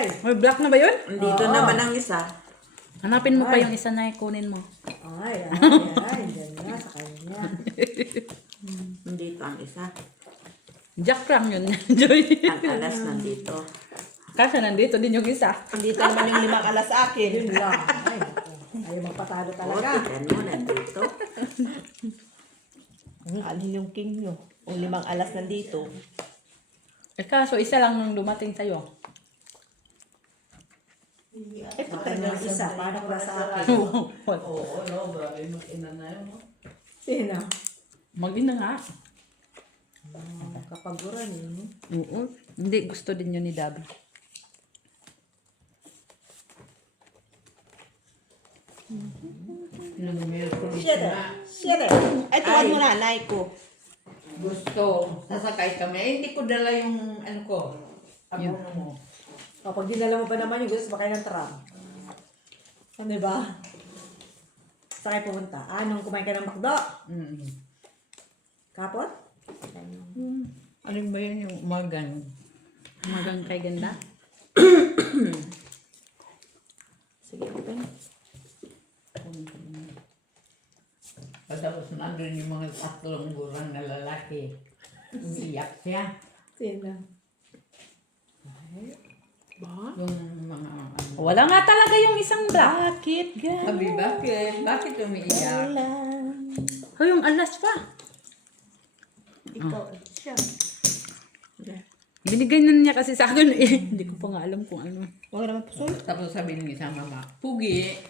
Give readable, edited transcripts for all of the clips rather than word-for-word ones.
Ay. May black na ba yun? Dito naman ang isa. Hanapin mo pa yung isa na kunin mo. Ay. Diyan na sa kanya. Dito ang isa. Jack lang yun, Joy. Ang alas nandito. Kasi nandito din yung isa. Dito naman yung 5 alas sa akin. Yun lang. Ay, naku. Ayaw magpatalo O, talaga. tignan mo nandito. Alin yung king nyo? Yung 5 alas nandito. Eh kaso isa lang nung dumating sa'yo. Eh, Baka yung isa, paano ko sa akin? Oo, no, grabe mag-ina na yun, no? Sino? Mag-ina nga. Kapaguran eh. Oo. Hindi, gusto din yun ni Dabi. Shit. Ay, tuwan mo nanay ko. Gusto, sasakay kami. Eh, hindi ko dala yung, ano ko, abono mo. Kapag dinala mo pa naman yung gusto makay ng tram. Ano ba? Saan kayo pumunta? Nung kumain ka ng McDo? Mm. Kapot? Ano ba yun yung Morgan? Magang kay ganda. Sige, open. Tapos nandun yung mga tatlong gurang na lalaki. Umiyak siya. Sino? Yung mga, ano. Wala nga talaga yung isang black. Bakit Sabi, bakit? Bakit umiiyak? Oh, yung alas pa. Ikaw, siya. Binigay na niya kasi sa akin eh. Hindi ko pa nga alam kung ano. Huwag naman pusoy. Tapos sabi ng isang mama, Pugi.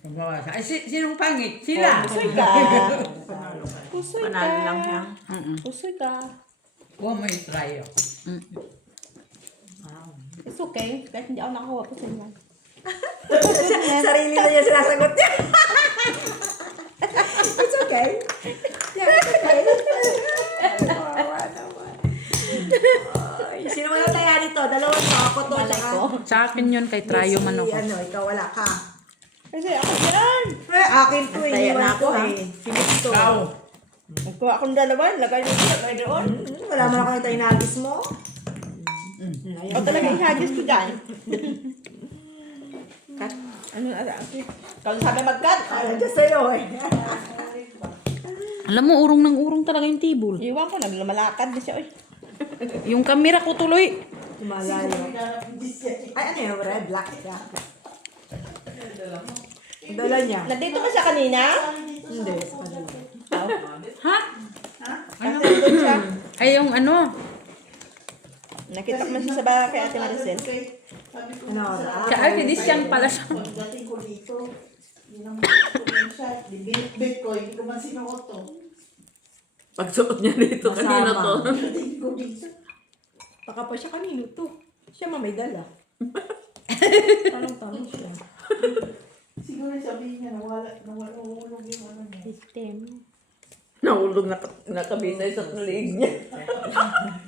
Sabawa siya, ay, sinong pangit? Sila. Pusoy ka. Pusoy ka. Panalo lang siya. Pusoy ka. Huwag mo i-try yun. It's okay. Kahit hindi ako nakakuha, pusoy lang. Sarili na niya sinasagot niya. It's okay. Yeah, it's okay. Kawawa naman. Ay, sino wala tayo dito? Dalawa sa ako to. Malay Tsaka ko. Sa akin yun kay Trayo man ako. Ano, ikaw wala ka. Kasi ako yan. Akin to eh. Taya na Iwan ako, ko ha? eh. Philips to. Ikaw. Magkuha akong dalawa. Lagay nyo siya. Lagay doon. Wala mo na kung ito inagis mo. O talaga ihagis ko dyan. Ano na ate? Kalau sabi mag-cut. Nandiyan sa'yo eh. Alam mo, urong ng urong talaga yung tibol. Iwan ko, naglumalakad na siya. Oy. Yung camera ko tuloy. Malayo. Ay, ano yun? Red, black siya. Ang dala niya. Nandito ka siya kanina? Hindi, sa kanila. Ha? Ano? Nandun siya. Ay, yung ano. Nakita ko man siya sa bahay kay Ate Maricel. Ano oras? Sa Arkidisyang pala siya. Pagdating ko dito, yun ang siya, binit ko, hindi ko man sinuot to. Pagsuot niya dito, kanina to. Pagdating ko dito, Baka pa siya kanino to. Siya may dala. Tanong-tanong siya. siguro sabihin niya, nawala ulog yung ano niya. System. Nahulog nakabisay sa tulig niya.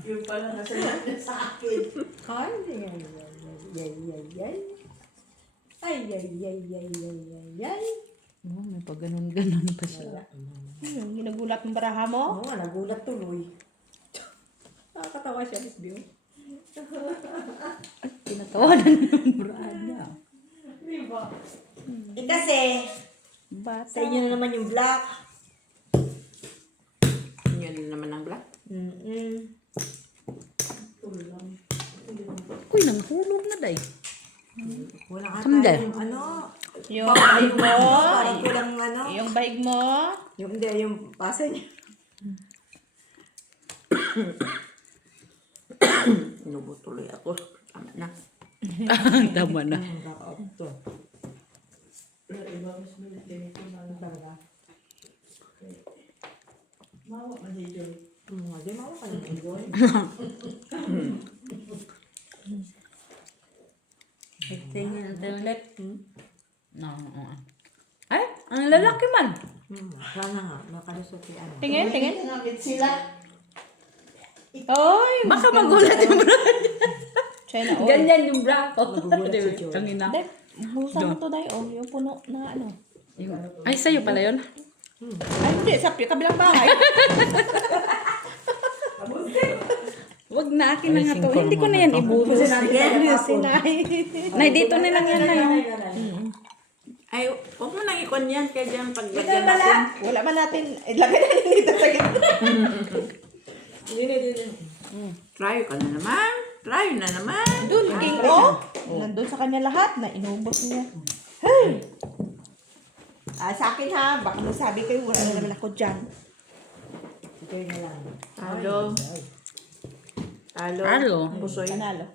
Yung pala nasa niya sa akin. Ay, ay, ay, ay, ay, ay, ay, ay, ay, ay, ay. Oh, may pa ganun-ganun pa siya. Ginagulat ng baraha mo? Oo nga, nagulat tuloy. Nakakatawa siya, Miss Bill. Tinatawanan ng brad niya. Di ba? Eh kasi, Bata. sa inyo na naman yung black. Yun naman ang black. Tulang. Uy, nanghulog na day. Wala ka Kamda. tayo yung ano. Yung bahig mo. Parang kulang ano. Yung bahig mo. Yung hindi, yung pasa niya. Inubutuloy ako. Tama na. Tama na. Nakaka-off to. Iba mas milit ko na lang. Talaga. Mawa man si Joy. Hindi, mawa ka naman. Enjoy. Tingin natin ulit. No, ay, ang lalaki man. Sana nga, makalusot yung ano. Tingin, tingin. Nangit sila. Oy! Baka magulat yung brad. China oil. Ganyan yung bra ko. Magugulat si Joy. Tangina. Dek, busan mo to dahil. Oh, yung puno na ano. Ay, sa'yo pala yun. Ay, hindi. Sa kabilang bahay. Wag na, akin na nga to. Ayusin ko Hindi ko na muna yan to. ibuhos. Sinay. Nay, dito na lang yan na yun. Ay, huwag mo nang ikon yan. Kaya dyan Ito paglagyan pala. natin. Wala man natin. Ilagay natin dito sa gitna. Yun. Try ka na naman. Try na naman. Doon, King. Oh, nandun sa kanya lahat na inubos niya. Hey! Sa akin ha, baka masabi kayo, wala na naman ako dyan. Ito na lang. Talo. Talo. Talo. Pusoy. Panalo.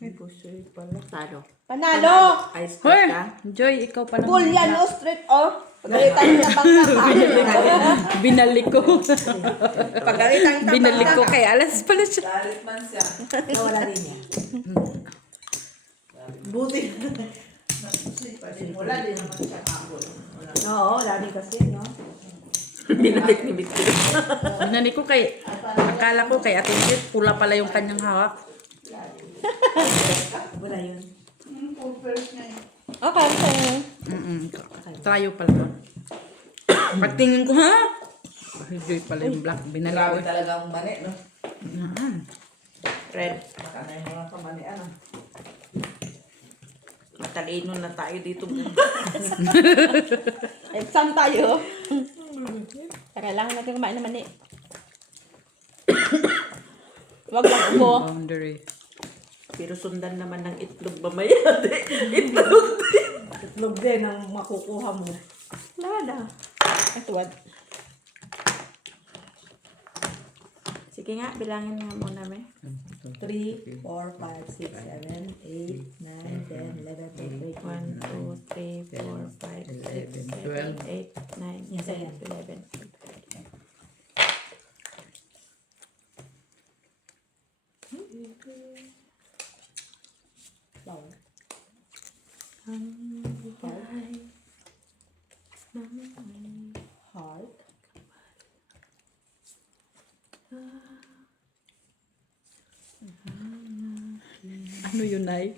May pusoy pala. Talo. Panalo! Ice Hoy, cream ka. Joy, ikaw pa Full naman. yan, no? Straight, oh. Pagalitan niya bangka. Binalik ko. Pagalitan niya Binalik ko kay alas pala siya. Galit man siya. Nawala din niya. Buti. Wala din naman siya kahapon. Oo, wala din kasi, no? Binalik ni Bitcoin. Binalik ko kay, akala ko kay Ate Jet, pula pala yung kanyang hawak. Wala yun. Full first na yun. Okay, okay. Trayo pala yun. Pagtingin ko, ha? Ay, Joy pala yung black. Binalik ko. Grabe talaga ang mani, no? Red. Makanay mo lang kamanian, ah. Matalino na tayo dito. Exam tayo. Kailangan natin kumain naman eh. Huwag lang ubo. Boundary. Pero sundan naman ng itlog mamaya. Itlog. Itlog din ang makukuha mo. Lada. Ito, what? Sige nga, bilangin nga muna, me. 3, 4, 5, 6, 7, 8, 9, 10, 11, 12, 1, 2, 3, 4, 5, 6, 7, 8, 9, 10, 11. heart. Ano yun, Nay?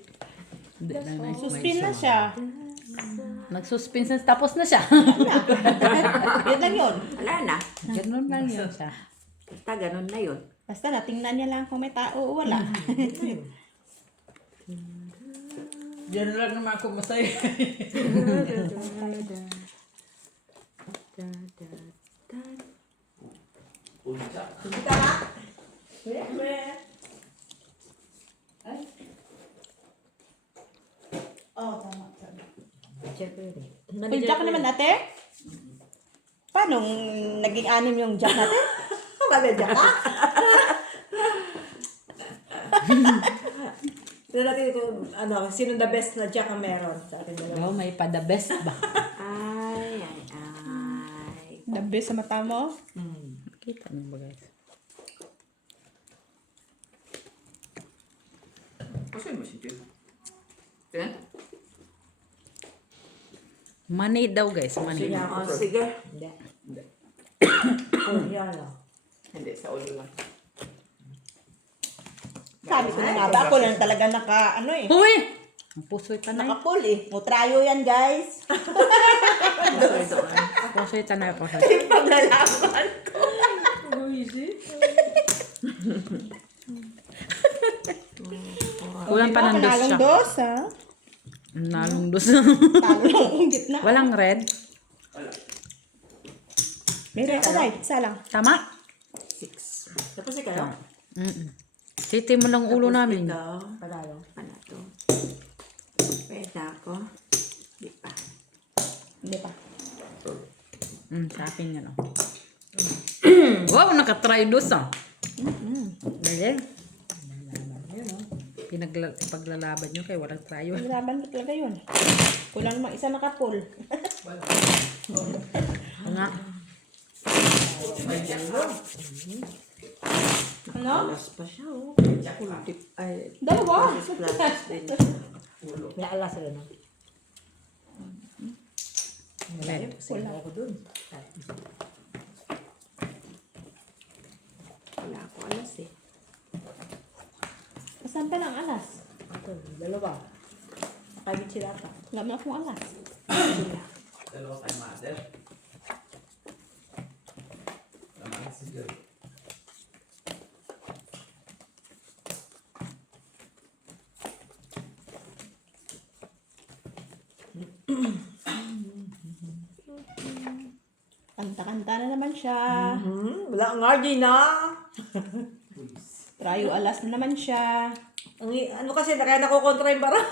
Hindi na, Nay. Suspin na siya. Nagsuspense, tapos na siya. Yan lang yun. Wala na. Ganun lang yun siya. Basta ganun na yun. Basta natingnan niya lang kung may tao o wala. Diyan lang naman ako masaya. Oh, tama. Tama. Siyempre rin. Full jack naman ate? Paano naging anim yung jack natin? Mabedya ka? Tignan natin kung ano, sino the best na jack ang meron sa ating dalawa. Wow, may pa the best ba? Ay, ay, ay. The best sa mata mo? Kita mo ba, guys? Kasi mo si Jim. Yan? Money daw, guys. Sige Money. nga, Oh, sige. Hindi. Oh, yan lang. Hindi, sa ulo lang. Sabi ko na nga ba, ako lang talaga naka, ano eh. Uy! Ang puso'y tanay. Naka-full eh. Mutrayo yan guys. Puso'y tanay po. Paglalaban ko. Kulang pa ng dos Panalong siya. dos ha. Nalong dos. Talo lang ang gitna. Walang red. May red ka dahil. Isa lang. Tama? Tapos ikaw? Siti mo ng ulo namin. Ito. Panalo. Ano to? Pwede ako. Di pa. Hindi pa. Sa akin yan, oh. Wow, nakatry dos, ah. Dali. Paglalaban nyo kay walang tryo. Laban ko talaga yun. Kulang naman isa naka-full. Nga. Ano? Alas pa siya, oh. Kultip. Ay, Dalawa. plus din. May alas rin, no? Red. Wala ako dun. Wala ako alas eh. Saan pa lang alas? Ito, dalawa. Nakagit sila pa. Wala mo akong alas. Dalawa tayo, mother. Naman si Joy. Kanta-kanta na naman siya. Wala nga, Gina. Trayo alas na naman siya. Ano kasi, kaya nakukontra yung bara.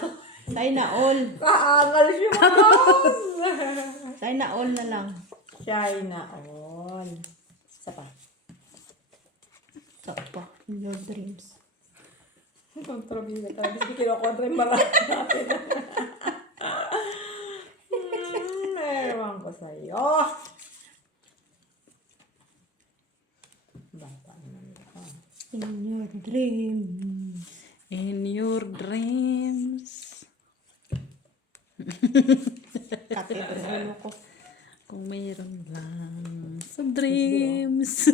Sana all. Kaangal siya. Sana all na lang. China on. Isa pa. Sakto. Your dreams. Kontrabida talaga. Hindi kinokontra yung bara natin. Ewan ko sa'yo. Bata naman ito. In your dreams. In your dreams. Kate ko na ulo ko. Kung mayroon lang sa dreams.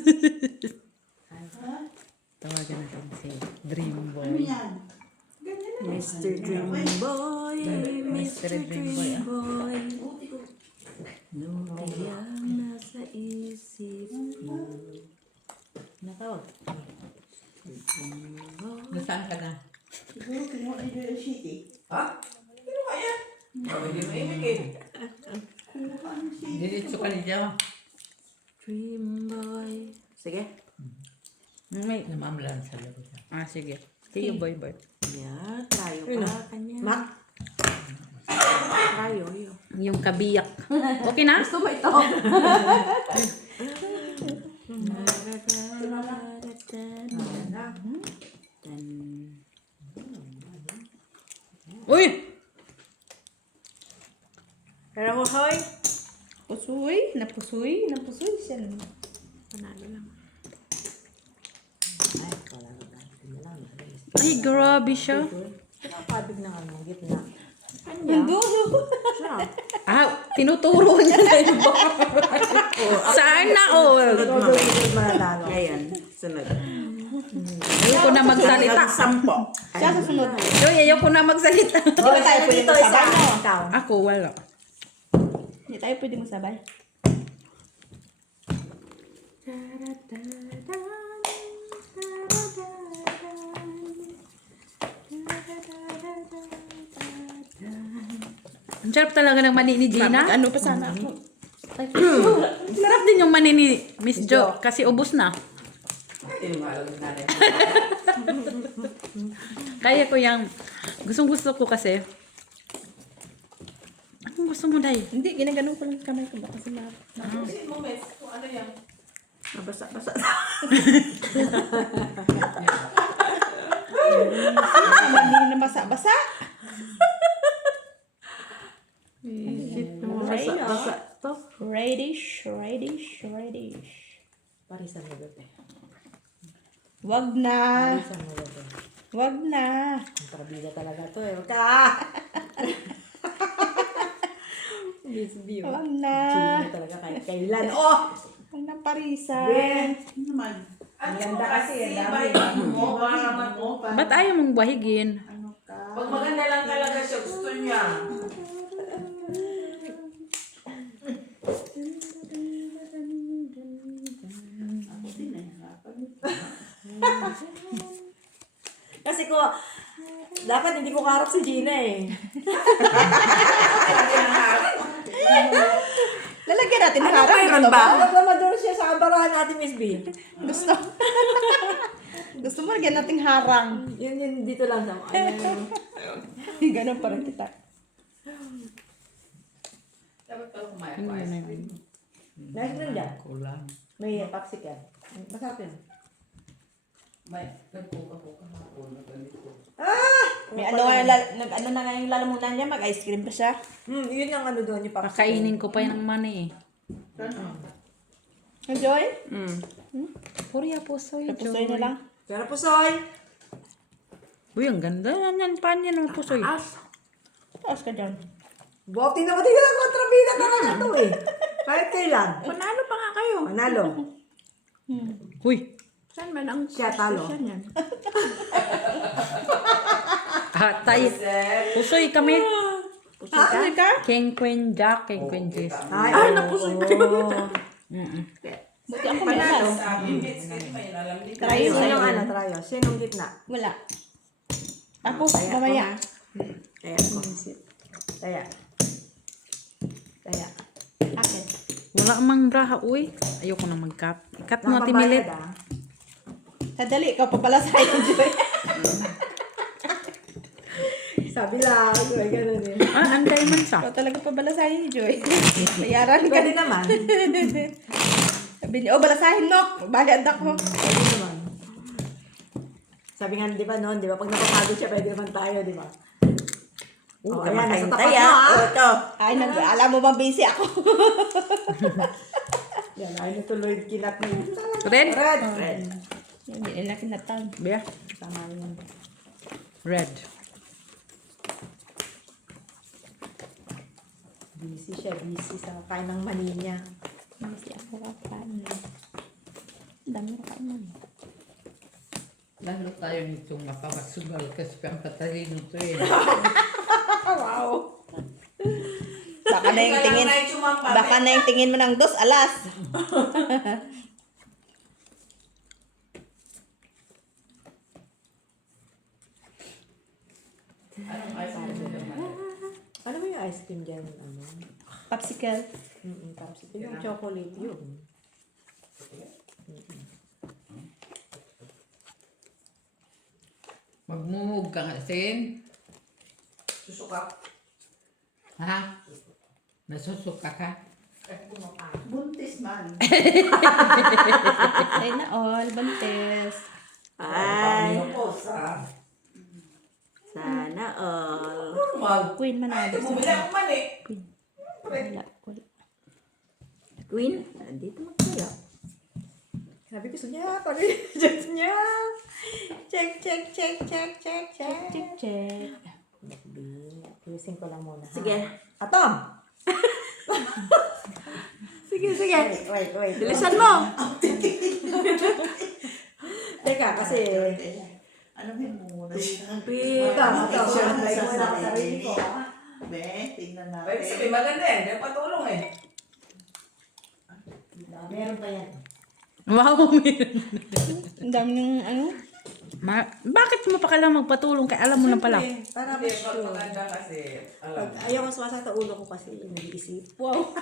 Tawagan natin si Dream Boy. Yan. Mr. Dream Boy. Mr. Dream Boy. Boy. Lumiyang nasa isip mo. Natawag. Nasaan ka na? Siguro kinuha ni Joel City. Ha? Sino kaya? Hindi mo imigin. Kinuha ni City. Diretso ka niya. Dream Boy. Sige. May, Namamalan sa laro siya. sige. Sige, boy. Yeah, tayo pa kanya. Mak. Tayo, yun. Yung kabiyak. Okay na? Gusto mo ito? Uy! Pero mo, hoy. Pusoy. Napusoy. Napusoy siya. Panalo lang. Ay, grabe siya. Pinapabig na ano, gitna. Ang dulo. Tinuturo niya na yung Sana all. Mananalo. Ayan, sunod. Ayoko na magsalita. Sampo. Siya susunod. Uy, ayoko na magsalita. Hindi ba tayo pwede Dito, isa. magsabay? Ikaw. Ako, wala. Hindi tayo pwede magsabay. Ang sarap talaga ng mani ni Gina. Ano pa sana ako? Sarap din yung mani ni Miss Jo kasi ubos na. Tinungalang na rin. Kaya ko yung gustong-gusto ko kasi. Anong gusto mo, Day? Hindi, ginaganon ko lang kamay ko. Baka sila. Kasi mo, Mes, kung ano yan. Mabasa-basa. Hindi na basa-basa. Mabasa-basa to. Reddish. Parisan mo doon eh. Wag na. Parisan mo doon eh. Wag na. Kontrabida talaga to eh. Wag ka! Miss B. Wag na. Chili na talaga kahit kailan. Oh! Wag na parisan. Ben! Ano naman? Ang ganda kasi, ang dami. Bahin mo, para naman mo. Ba't ayaw mong bahigin? Ano ka? Pag maganda lang talaga siya, gusto niya. Kasi ko, dapat hindi ko kaharap si Gina eh. Lalagyan natin ng Ano harap. mayroon Gusto ba? mo? Nagmamador siya sa kabarahan natin, Miss B. Gusto. Gusto mo lagyan nating harang. Yun dito lang sa ano. Ganun pa rin kita. Dapat pala kumain ko ice cream. Nice cream dyan. Kulang. May popsicle. Masarap yun. May, nagpuka-puka ako na ganito. May ano na nga yung lalamunan niya, mag-ice cream pa siya. Yun yung ano doon, yung popsicle. Kakainin ko pa yung mani eh. Enjoy? Purya pusoy. Pusoy na lang. Pero pusoy! Uy, ang ganda. Yan, pan yan ang pusoy. Taas ka dyan. Buti naman din lang kontrabida talaga to eh. Kahit kailan. Panalo pa nga kayo. Manalo. Uy. Saan man ang Siya talo. Saan yan? Tayo. Pusoy kami. Pusoy ka? King Queen Jack, King Queen Jess. Ay, napusoy ko. Buti ako may alas. Sabi, biscuit may alam dito. Try Sinong ano, trayo? Sinong gitna? Wala. Ako, mamaya. Kaya ako. Kaya. Kaya, akin. Wala mang braha, uy. Ayoko na mag-cut. Cut mo, Ate Milet. Sadali, ikaw pa pala sa'yo, Joy. Sabi lang, may ganun eh. Ah, anday man siya. Ikaw talaga pa balasahin ni Joy. Bayaran ka. Pwede naman. Sabi niya, balasahin no. Bayad ako. Pwede naman. Sabi nga, di ba noon, di ba? Pag napapagod siya, pwede naman tayo, di ba? Oh, ayan, nasa tapat mo, ha? Ito. Ay, alam mo bang busy ako? Yan, ay natuloy kinat niya. Red? Red. Yan, hindi nila kinatag. Bea. Tama yun. Red. Busy siya, busy sa kain ng mani niya. Busy ako kakain. Ang dami na kain mo. Lalo tayo nitong makakasugal kasi ang katalino to eh. Wow. Baka na yung tingin. Baka na yung tingin mo ng 2 alas. Ano ba yung ice cream dyan? Ano? Popsicle. Tapos ito yung chocolate yun. Magmumug ka nga, Sin. Susuka. Ha? Nasusuka ka? Buntis man. Ay na all. Bantes. Ay, Ano po sa... sana all. Normal. Queen manalo. Bumili ako man eh. Wala. Wala. Queen, dito magkaya. Sabi ko sa niya, pag i-judge niya. Check, check, check, check, check, check. Check, check. Ayusin ko lang muna. ha? Sige. Atom! sige, sige. Wait. Bilisan mo! Teka, kasi... Ano mo muna? Ito, siyempre ko na sa sarili ko. Be, tingnan natin. Pwede sabi maganda yan. May patulong eh. Meron pa yan. Wow, meron. Ang dami ng ano. Bakit mo pa kailangan magpatulong kay alam mo na pala? Para Hindi, mas pag sure. maganda kasi, alam. Ayaw ko sumasakit ang ulo ko kasi nag-iisip. Wow.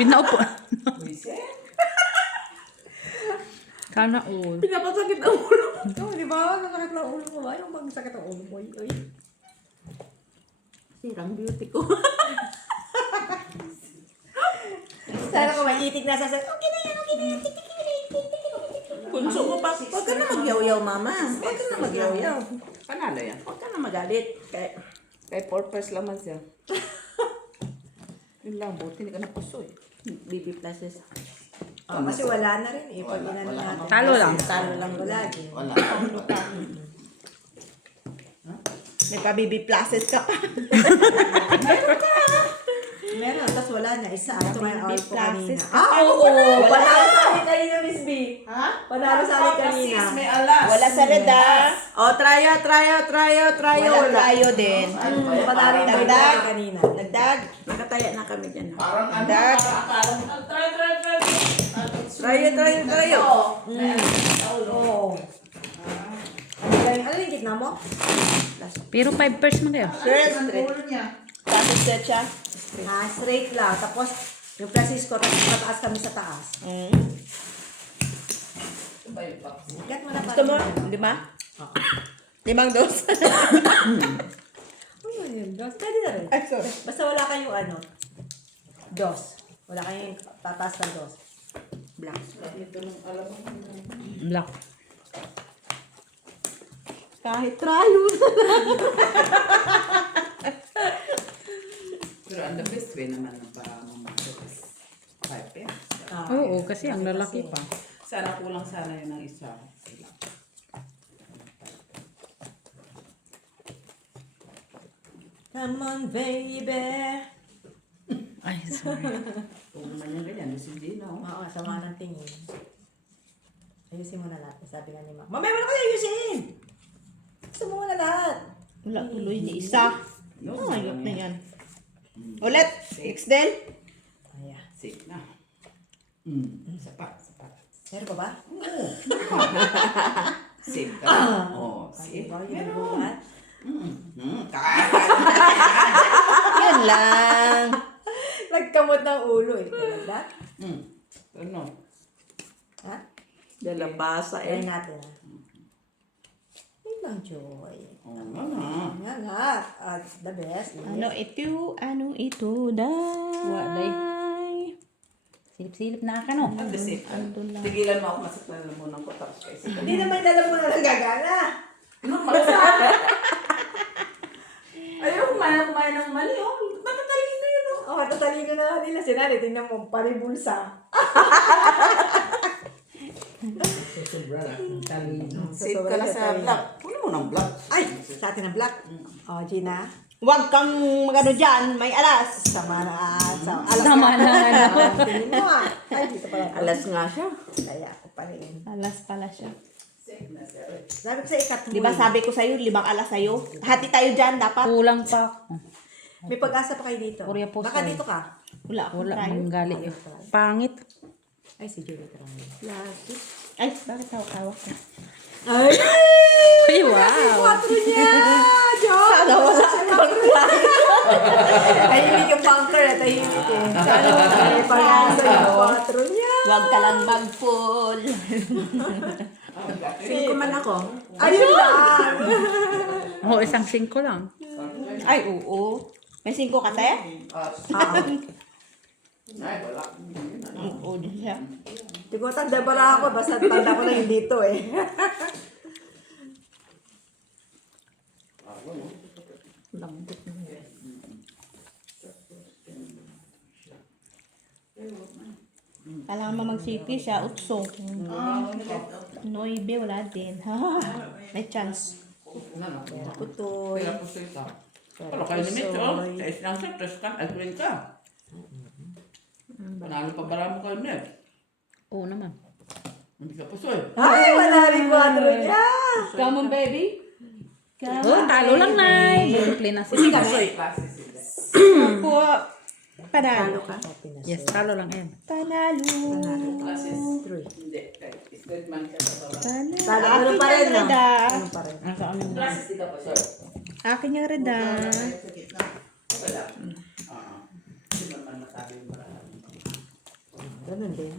Pinaupo. Buisit. Kana all. Pinapasakit ang ulo ko. Di ba? Nasakit na ang ulo ko. Ayaw magsakit ang ulo ko. Uy. Sirang beauty ko. Sana ko maiitig na sasagot. Okay na yan, okay na yan. Punso mo pa. Huwag ka na magyaw-yaw, mama. Huwag ka na magyaw-yaw. Panalo yan. Huwag ka na magalit. Kay purpose laman siya. Yun lang, buti hindi ka napuso eh. BB pluses. Kasi wala na rin eh. Pag inano natin. Talo lang. Talo lang ko lagi. Wala. May pa-BB pluses ka pa. Meron, tapos wala na. Isa. Ito nga yung out ko kanina. Pluses. Oo! Panalo sa akin kanina, Miss B. Ha? Panalo sa akin kanina. May alas. Wala sa red ah. Oh, tryo. Wala tayo din. Panalo yung Dagdag. dagdag kanina. Nagdag. Nakataya na kami dyan. Parang ano? Dag. Parang Tryo. Oo. Ano yung gitna mo? Pero 5 pairs mo kayo. Ang ulo niya. Tapos set siya. Straight lang. Tapos, yung plasis ko, tapos mataas kami sa taas. Ikat mo na Gusto mo? 5? 5 dos. Ano yun? Dos? Pwede na rin. Ay, sorry. Basta wala kayong ano. Dos. Wala kayong tataas ng dos. Black. Black. Kahit tryo. Pero ang the best way naman ng para mamasok is 5 eh. Oo, kasi ang lalaki pa. Sana kulang sana yun ng isa. Come on, baby. Ay, sorry. Kung naman yung ganyan, si Gina. Oo, sama ng tingin. Ayusin mo na lahat. Sabi nga ni Mama. Mamaya mo na kayo ayusin! Gusto mo na lahat. Wala tuloy ni isa. No, Oh, hirap na yan. Ulit. Next din. Ayan. Safe na. Sapat. Meron pa ba? Safe ka. Oo, safe. Diba? Yung bubuhat? Yun lang. Nagkamot ng ulo eh. Talaga? Ano? Ha? Dalabasa Try natin ah. Wait lang, Joy. Nga nga. The best. Ano ito? Ano ito? Day. Silip-silip na ka, no? Ang desip. Andun lang. Tigilan mo ako masaktan na muna ko tapos kayo. Hindi naman alam mo na nagagana. Ayaw kumain ng mali. Oh, matatalino na yun. Oh. Oh, tatalino na nila si Nani. Tingnan mo, paribulsa. Save ka lang sa black. Puno mo ng black. Ay, sa atin ang black. Oh, Gina. Huwag kang magano dyan, may alas. Sama na. Alas Sama na, ano. Tingin mo ah. Ay, dito pala. Alas nga siya. Kaya ako pa rin. Alas pala siya. Sabi ko sa ikat mo. Di ba sabi ko sa'yo, 5 alas sa'yo? Hati tayo dyan, dapat. Kulang pa. May pag-asa pa kayo dito. Korea Post Baka ay. dito ka. Wala akong Wala tayo. mong gali. Pangit. Ay, si Juliet Rami. Lagi. Ay, bakit hawak-hawak ko? Ay! Ay, wow. Quatro niya! Diyos! Sana wala Tahimik yung bunker eh. Tahimik eh. Sana wala yung pag-asa yung quatro niya. Huwag ka lang mag-full. Sino man ako? Ayun lang! Oo, isang 5 lang. Ay, oo. May 5 ka, te? Oo, din siya. Hindi ko tanda bara ako. Basta tanda ko na yung dito eh. Kailangan mo mag-city siya, utso. Noibe, wala din. May chance. Putoy. Kaya po siya. Pero kayo ni Mitch, oh. Sa isang set, tres ka, at win ka. Panalo pa bara mo kayo, Mitch. Oo naman. Hindi ka pusoy. Ay, wala rin quatro niya. Come on, baby. Oh, talo lang, Nay. Simple na Hindi siya. kami. Ako, panalo ka. Yes, talo lang yan. Panalo. Hindi. Statement ka sa baba. Talo, ano pa rin, no? Reda. Ano pa rin? Nasa kami. Classes di ka pusoy. Akin yung Reda. Wala. Hindi naman nasabi yung marami. Ganun din.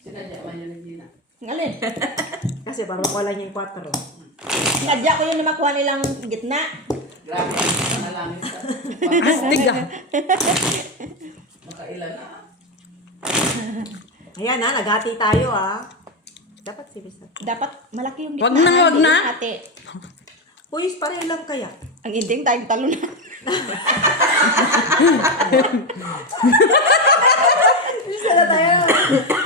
Sinadya man yun hindi na. Ngalin. Kasi parang wala niya yung quatro. Nadya ko yun na makuha nilang gitna. Grabe. Manalangin ka. Astig ah. Makailan na. Ayan na, naghati tayo ah. Dapat si Bisa. Dapat malaki yung gitna. Wag na, wag na. Ate. Uy, pareho lang kaya. Ang ending tayong talo na. Bisa na tayo.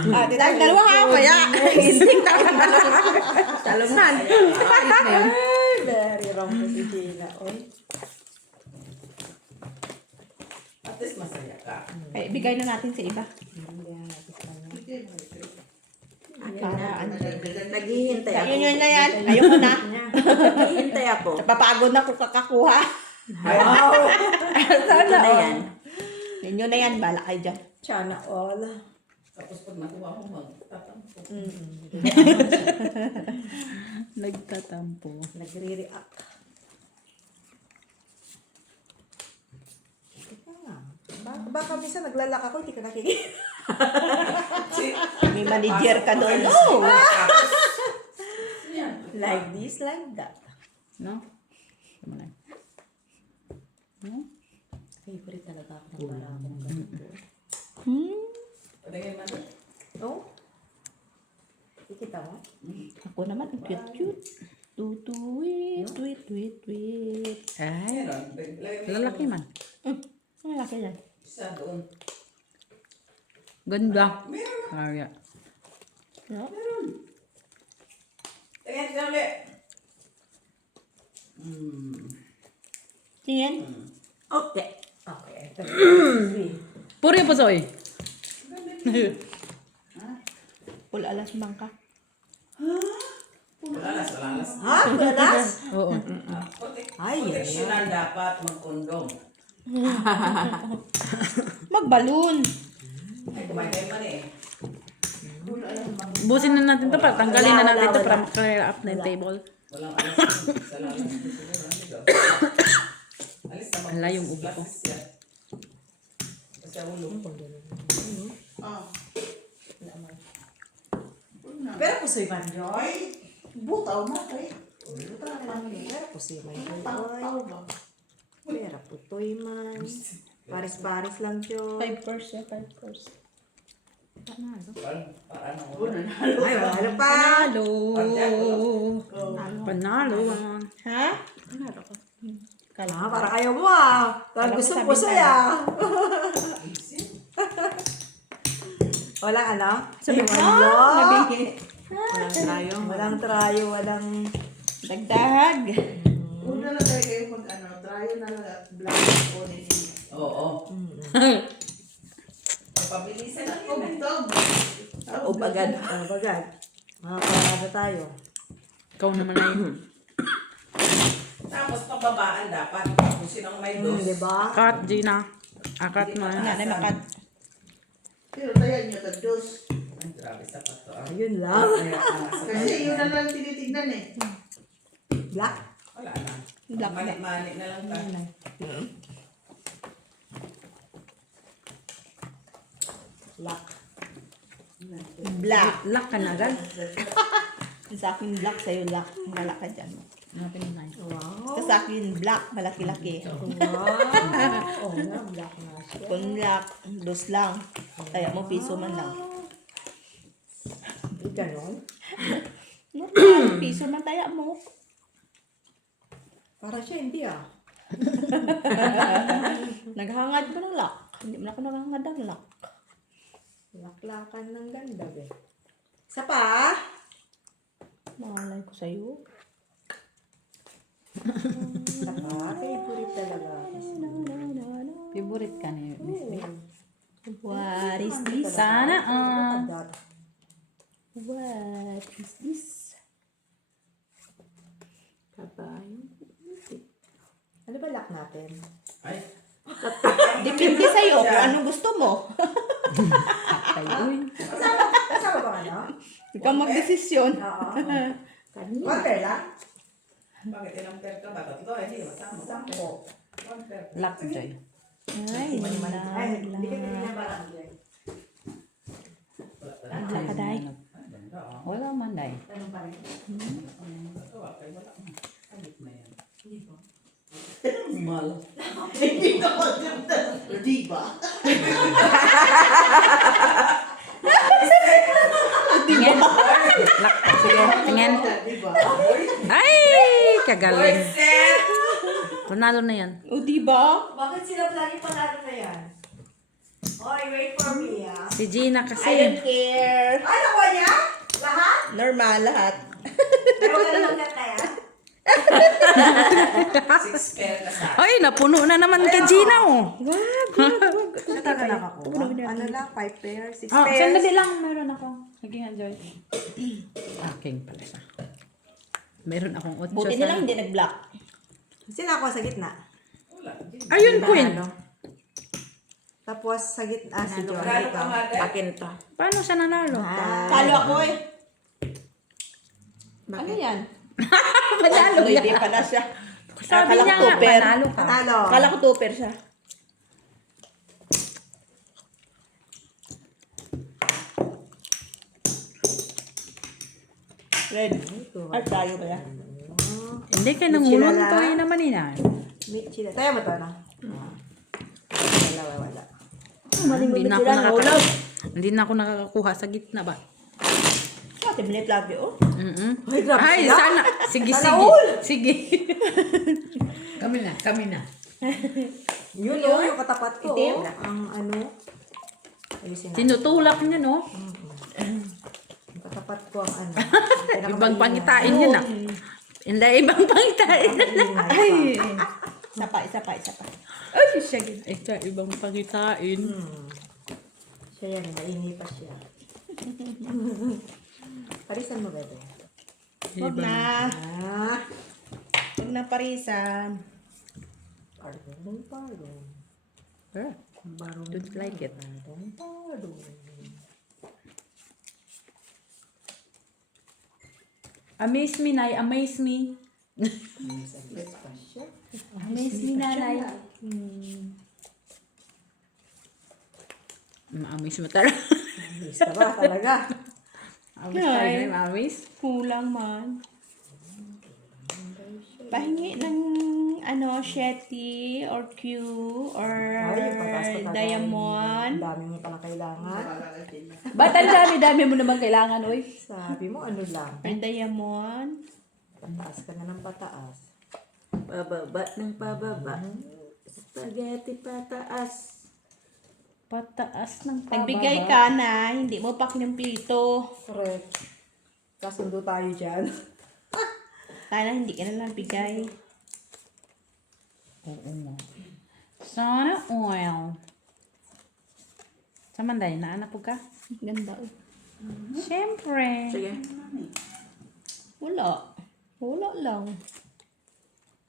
Ate tayong dalawa ka, kaya. Ang ending tayong dalawa. Talungan. Ay, very wrong po si Gina. Uy. At least masaya ka. Ay, bigay na natin sa iba. Para ano. Naghihintay ako. Yun na yan. Ayoko na. Naghihintay ako. Napapagod na kung kakakuha. Wow! Ito na yan. Ninyo na yan. Bala kayo dyan. Sana all. Tapos pag nakuha mo, magtatampo. Nagtatampo. Nagre-react. Teka nga. Baka minsan naglalak ako, hindi ka nakikita. May manager ka doon. No! Like this, like that. No? Tama na. No? Favorite talaga ako ng maraming ganito. Patingin man. Oh? Kikita mo? Ako naman, ang cute-cute. Tutuwit, tweet, tweet, tweet. Ay, Meron. lalaki man. Ang laki yan. Isa doon. Ganda. Arya. No? Tingin ka ulit. Tingin. Okay. Okay. Puri po soy. Full alas bangka. Walalas. Ha? Galas? Oo. Ay, ay, Proteksyonan dapat mag-kondom. Magbalon. Ay, kumain kayo man eh. Busin na natin to para tanggalin na natin to para clear up na yung table. Walang alas. Sa lalang. Alis naman. Ang layong ubo ko. Lasis yan. Kasi ang ulo. Ah. Pero pusoy man, Joy. Ay, butaw na kay. Pero pusoy man, Joy. Tao ba? Pero putoy man. Pares-pares lang, Joy. 5%, 5%. Parang Ay, wala pa. Panalo. Panalo. Ha? Ah, para kayo mo ah. Parang Alam ko gusto sabihin pusoy tayo. ah. Walang ano? Wala. Walang trayo. Walang trayo, walang... Dagdag. Una na tayo kayo mag ano, try na lang at black po ninyo. Oo. Pabilisan lang yun. Butog. O bagad. Bagad. Makakarada tayo. Ikaw naman ay. Tapos pababaan dapat. Kung sinong may dos. Diba? Cut, Gina. Akat mo. Nga na makad. Pero tayo nyo tados. Ay, grabe sa pato. Ayun lang. Kasi yun na lang tinitignan eh. Black? Wala na. Black na. Mali-mali na lang tayo. Black. Black. Lock ka na agad. Sa akin black, sa'yo black. Wala ka dyan. Hanapin mo na yun. Wow. Sa akin black, malaki-laki. Wow. Oo nga, black nga siya. Kung black, dos lang. Kaya mo piso man lang. Ganon. Normal, piso man kaya mo. Para siya hindi ah. Naghangad ko ng lock. Hindi mo na ako naghangad ng lock. Laklakan ng ganda be. Isa pa? Malay ko sa'yo. Saka, favorite talaga. Favorite ka ni Miss B. What is this? Sana What is this? Kabayo. Ano ba lock natin? Ay, Depende sa'yo kung anong gusto mo. Kasama ba ano? Ikaw magdesisyon. Oo. One pair lang? bakit ilang pair ka ba? Tatlo, hindi masama. Sampo. One pair. Lock, Joy. Ay, Ay, hindi ka pinabarang dyan. Wala ka, Day. Ay, ganda ah. Wala man, Day. Tanong pa rin. Ito, okay, wala. Ayot na yan. Mal. Hindi ka maganda. Di ba? Tingin. Lock. Sige, tingin. Di ba? Ay, kagaling. Set! Panalo na yan. O, diba? Bakit sila lagi panalo na yan? Oy, wait for me ah. Si Gina I don't kasi. care. Ay, nakuha niya? Lahat? Normal lahat. Pero wala lang na yan. 6 pair ka sa Ay, napuno na naman kay Gina, oh. Saka nakakuha. Ano lang, 5 pairs, 6 Ah, pairs. sandali lang. Meron ako. Sige nga, Joy. Aking pala siya. Meron akong 8 Buti na lang hindi nag-block. Sino ako sa gitna? Ayun, Queen. Tapos sa gitna si Joy. Nanalo ka, Mother. Akin to. Paano siya nanalo? Talo ako eh. Ano yan? Panalo Ano, hindi pala siya. Sabi Akala niya ko nga, tupper. panalo ka. Panalo. Kala ko tupper siya. Red. Ay, tayo ba yan? Hindi kayo nangulong to eh naman ina. Michi na. Tayo mo to, no? Wala. Hindi na ako hindi na ako nakakakuha sa gitna ba? Pati minute lagi oh. Ay, grabe Ay, sila. sana. Sige, Sana sige. all. Sige. Kami na. Yun o, yung katapat ko. Itim? Ang ano. Ayusin na. Tinutulak niya, no? Yung katapat ko ang ano. Ibang pangitain yun ah. Hindi, ibang pangitain. Ay. Isa pa. Ay, siya. Ito, ibang pangitain. Siya yan, maini pa siya. Parisan mo, bebe. Huwag na. Ah. Huwag na parisan. Pardon. Don't like it. Pardon. Amaze me, Nay. Amaze me. Let's pa siya. Miss ni nanay. Maamis mo talaga. Miss ka ba talaga? Amis tayo, maamis. Kulang man. Pahingi ng Shetty or Q or Ay, Ang Diamond. dami mo palang kailangan. Ba't ang dami-dami mo naman kailangan, oy? Sabi mo, ano lang. Or Diamond. Pataas ka na ng pataas. Pababa ng pababa. Spaghetti pataas. Pataas ng pababa. Nagbigay ka na, hindi mo pa kinumpito. Correct. Kasundo tayo dyan. Sana hindi ka na lang bigay. Oo nga. Sana oil. Sa Manday, naanak po ka? Ganda. Oh. Siyempre. Sige. Wala. Wala lang.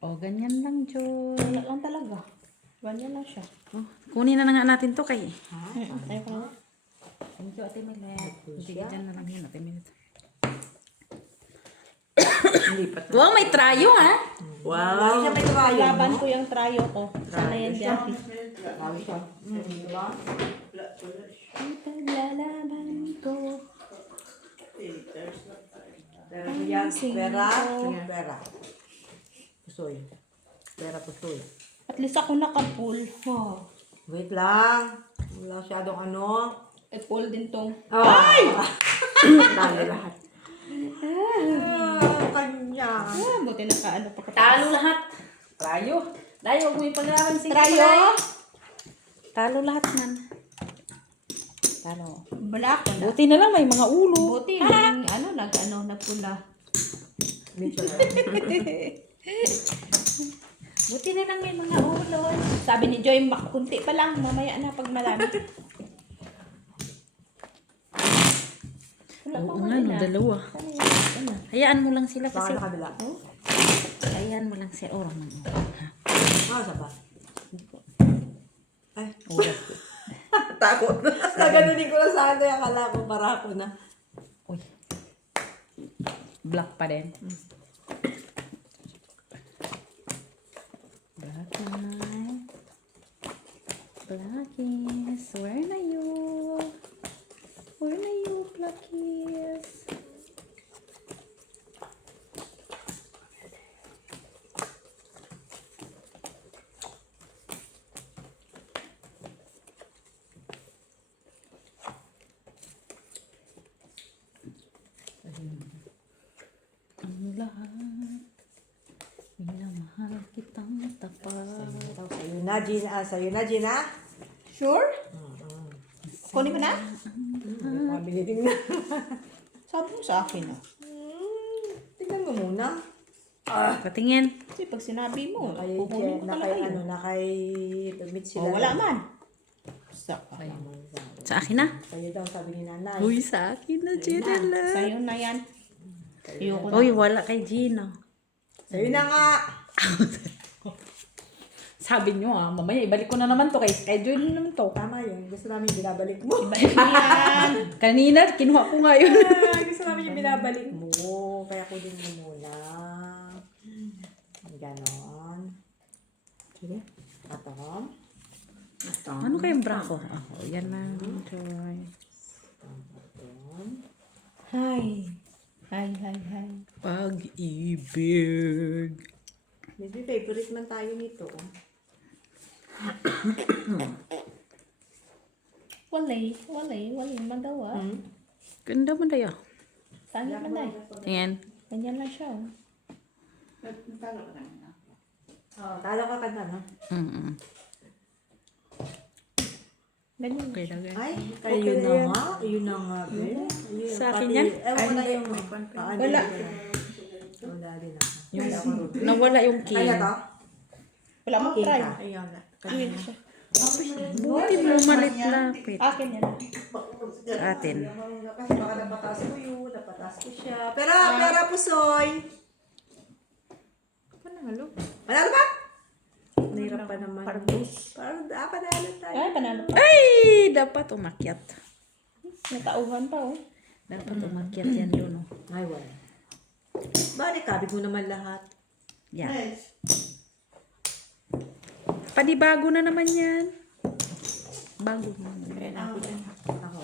O, ganyan lang, Joy. Wala lang talaga. Ganyan lang siya. Oh, kunin na nga natin to kay. Ayaw ko na. Thank you, Ate Milet. Sige, dyan na lang yun, Ate Milet. Lipat na. Wow, may trayo, ha? Wow. Siya may kabayo. Laban ko yung trayo ko. Sana yan dyan. Grabe siya. Diba? Paglalaban ko. Pera ko yan. Pera. Pera. Pusoy. Pera pusoy. At least ako naka-pull. Oh. Wait lang. Wala masyadong ano. Pull din tong. Ay! Dali lahat. Kanya. Buti naka pa. Talo lahat. Trayo. Dahil huwag mo yung paglalaban si Trayo? Talo lahat man. Talo. Wala ako na. Buti na lang may mga ulo. Buti nagpula. Buti na lang may mga ulo. Sabi ni Joy, kunti pa lang. Mamaya na pag marami. Wala Oo pa nga, no, dalawa. Ano? Hayaan mo lang sila kasi. Baka nakabila. Hayaan mo lang si Ora. Ah, saba. Ay. Ora. Takot. Naganunin ko na sana. Akala ko para ako na. Uy. Black pa din. Black na. Blackies. Where na you? Where na you, Blackies? Ang lahat, minamahal kitang tapat. Sa'yo na, Gina. Sa'yo na, Gina. Sure? Kunin ko na? Mabili din na. Sabi mo sa akin na. Tignan mo muna. Patingin. Kasi pag sinabi mo, Kay kukunin ko na talaga kay yun. ano, na kay permit sila. Oh, wala man. Saka. Sa akin na? Sa'yo daw, sabi ni nanay. Uy, sa akin na, Gina lang. Sa'yo na yan. Ayoko na. Uy, wala kay Gina. Sa'yo na nga. Sabi nyo mamaya ibalik ko na naman to kay Joy na naman to. Tama yun. Gusto namin yung binabalik mo. Yan. Kanina, kinuha ko nga yun. Gusto namin yung binabalik mo. Kaya kunin mo muna. Ganon. Sige. Atom. Ano kayong bra ko? Oh, yan lang, Joy. Atom. Hi. Hi. Pag-ibig. Maybe favorite man tayo nito. Walay magawa. Ganda mo tayo. Saan yung panday? Tingin. Ganyan lang siya. Oh. Talo ka ka na, no? Mm-mm. Ganyan. Okay lang. Ay, kayo na nga. Ayun na nga, be. Ayun, Sa akin pati- yan? wala yung... Wala. Wala din ako. Nawala yung key. Kaya to? Wala mo try. Ayun. Ayun siya. Buti mo malit-lapit. Akin yan. Sa atin. Kasi baka napataas ko yun, napataas ko siya. Pera, pusoy. Panalo. Panalo ba? Nahirap pa naman. Parang panalo tayo. Ay, panalo pa. Ay! Dapat umakyat. May tauhan pa, oh. Dapat umakyat yan yun. Oh. Ay, wala. Bakit kabig mo naman lahat? Yan. Panibago na naman yan. Bago na. Kaya na ako dyan. Ako.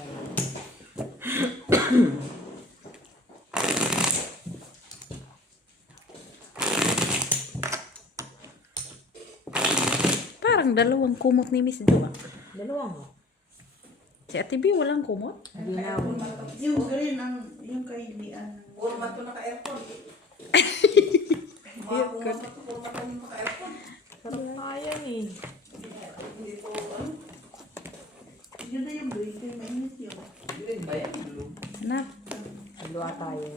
Parang dalawang kumot ni Miss Jo. Dalawang mo. Si Ate B walang kumot. Ginaw. Yung green, yung kay Lian. Format ko naka-aircon. Mga format ko naka-aircon. Sarap nga yan eh. Hindi ko, ano? Yun na yung green, kay mainit yun. Green ba yan? Blue. Anak. Luwa tayo.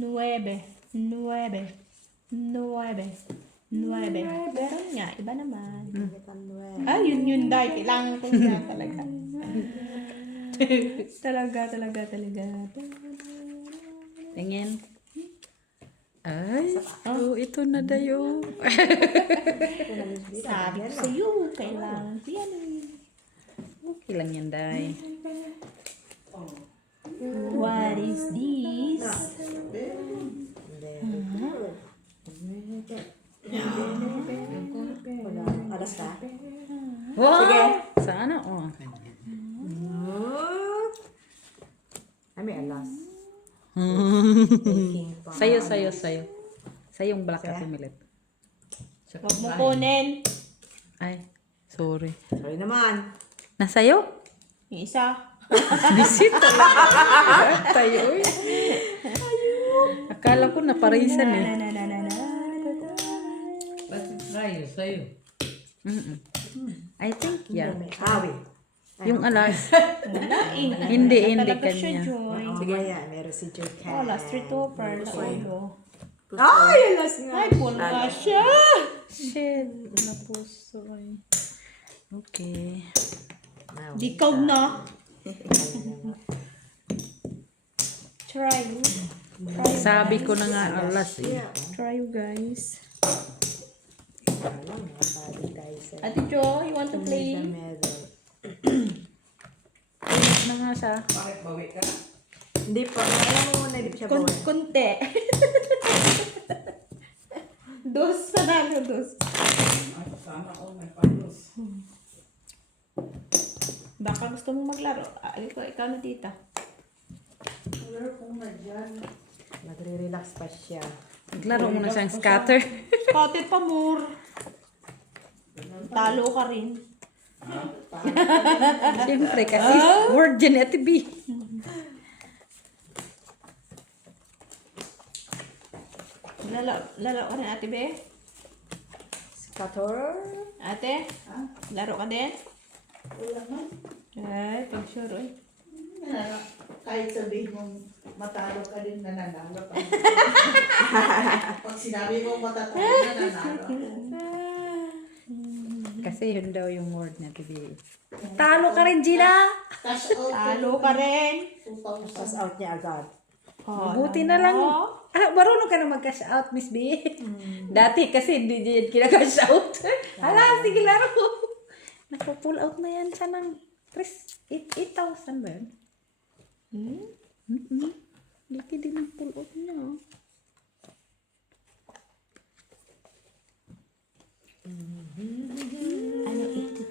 Nuebe. Meron nga, iba naman. Yun, Day. Kailangan ko na talaga. talaga. Tingin. Ay, oh, ito na dayo. Sabi ko sa'yo, kailangan ko yan eh. Okay lang yan, Day. What is this? Wala. Alas ka? Wow! Sana, oh. Ay, may alas. Sayo. Sayong black at umilit. Huwag mo kunin. Ay, sorry. Sorry naman. Nasayo? Yung isa. Bisit talaga. Tayo eh. Akala ko naparisan eh. Sa'yo, sa'yo. I think, yeah. Awi. Yung alas. Wala eh. Hindi Talaga siya, kanya. Joy. Sige, yan. Meron si Joy Cat. Wala, street topper. Sa'yo. Ay, alas nga. Ay, pula siya. Shit. Napuso ay. Okay. Dikaw na. Try. Sabi ko na nga alas eh. Try you guys. Alam, nakapagod tayo sa Ate Jo, you want to play? medal. Na nga siya. Bakit bawi ka? Hindi pa. Alam mo muna, hindi pa siya bawa. Kunti. Dos. Sanalo, dos. Sana ako may palos. Baka gusto mong maglaro. Ikaw na tita. Wala kong na dyan. Nagre-relax pa siya. Naglaro mo na siyang scatter. Scotted pa more. Talo ka rin. Siyempre kasi word dyan Ate B. Laro ka rin, Ate Be? Scatter. Ate? Laro ka din? Wala man. Ay, pag sure, oy. Kahit sabihin mong matalo ka din, nananalo ka. Pag sinabi mong matatalo, nananalo ako. Kasi yun daw yung word na Ate B. Talo ka rin, Gina! Cash out. Talo ka rin. 2,000. Pass out niya agad. Buti na lang. Marunong ka na mag-cash out, Miss B. Dati kasi hindi din kina-cash out. Hala, sige laro. Naka-pull out na yan siya ng 8,000 ba yun? Laki din ang pull out niya. Ano ito?